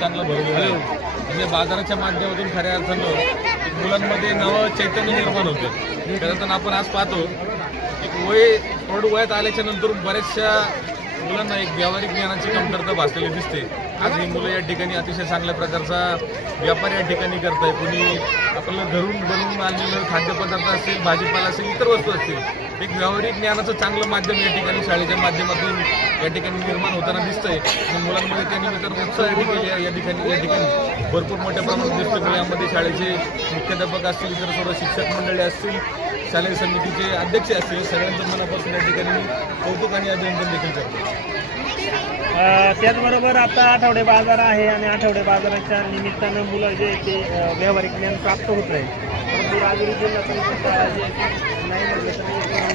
चांगलं भरलेलं आहे म्हणजे बाजाराच्या माध्यमातून खऱ्या अर्थानं मुलांमध्ये नवं चैतन्य निर्माण होतं. खरं आपण आज पाहतो एक प्रौढ वयात आल्याच्या नंतर बऱ्याचशा मुलांना एक व्यावहारिक ज्ञानाची कमतरता भासलेली दिसते. आज ही मुलं या ठिकाणी अतिशय चांगल्या प्रकारचा व्यापार या ठिकाणी करत आहे. कोणी आपल्याला घरून बनवून आणलेलं खाद्यपदार्थ असेल, भाजीपाला असेल, इतर वस्तू असतील, एक व्यावहारिक ज्ञानाचं चांगलं माध्यम या ठिकाणी शाळेच्या माध्यमातून या ठिकाणी निर्माण होताना दिसतंय. आणि मुलांमध्ये त्या निमित्तानं उत्साह या ठिकाणी भरपूर मोठ्या प्रमाणात दिसतो. यामध्ये शाळेचे मुख्याध्यापक असतील, इतर सर्व शिक्षक मंडळी असतील, शालेय समितीचे अध्यक्ष असतील, सगळ्यांचं मनापासून या ठिकाणी कौतुक आणि अभिनंदन देखील करतो. त्याचबरोबर आता आठवडे बाजार आहे आणि आठवडे बाजाराच्या निमित्तानं मुलं जे ते व्यावहारिक ज्ञान प्राप्त होत आहे. परंतु राजुरी जिल्हा नाही म्हटलं तर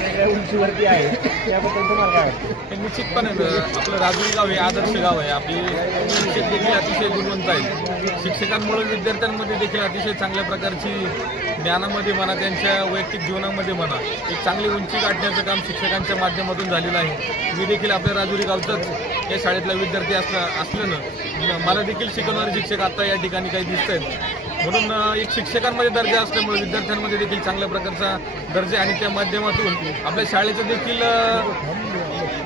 वेगळ्या उंचीवरती आहे, त्याबद्दल तुम्हाला काय वाटतं? निश्चितपणे आपलं राजुरी गाव हे आदर्श गाव आहे. आपली शिक्षक देखील अतिशय गुणवंत आहेत. शिक्षकांमुळे विद्यार्थ्यांमध्ये देखील अतिशय चांगल्या प्रकारची ज्ञानामध्ये म्हणा, त्यांच्या वैयक्तिक जीवनामध्ये म्हणा, एक चांगली उंची गाठण्याचं काम शिक्षकांच्या माध्यमातून झालेलं आहे. मी देखील आपल्या राजुरी गावचाच या शाळेतला विद्यार्थी असल्यानं मला देखील शिकवणारे शिक्षक आता या ठिकाणी काही दिसत आहेत. म्हणून एक शिक्षकांमध्ये दर्जा असल्यामुळे विद्यार्थ्यांमध्ये देखील चांगल्या प्रकारचा दर्जा आणि त्या माध्यमातून आपल्या शाळेचं देखील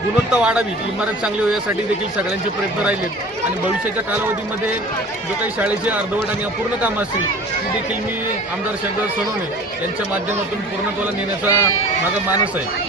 गुणवत्ता वाढावी, इमारत चांगली होईल यासाठी देखील सगळ्यांचे प्रयत्न राहिलेत. आणि भविष्याच्या कालावधीमध्ये जो काही शाळेचे अर्धवट आणि अपूर्ण काम असतील ती देखील मी आमदार शंकर सोनवणे यांच्या माध्यमातून पूर्णत्वाला नेण्याचा माझा मानस आहे.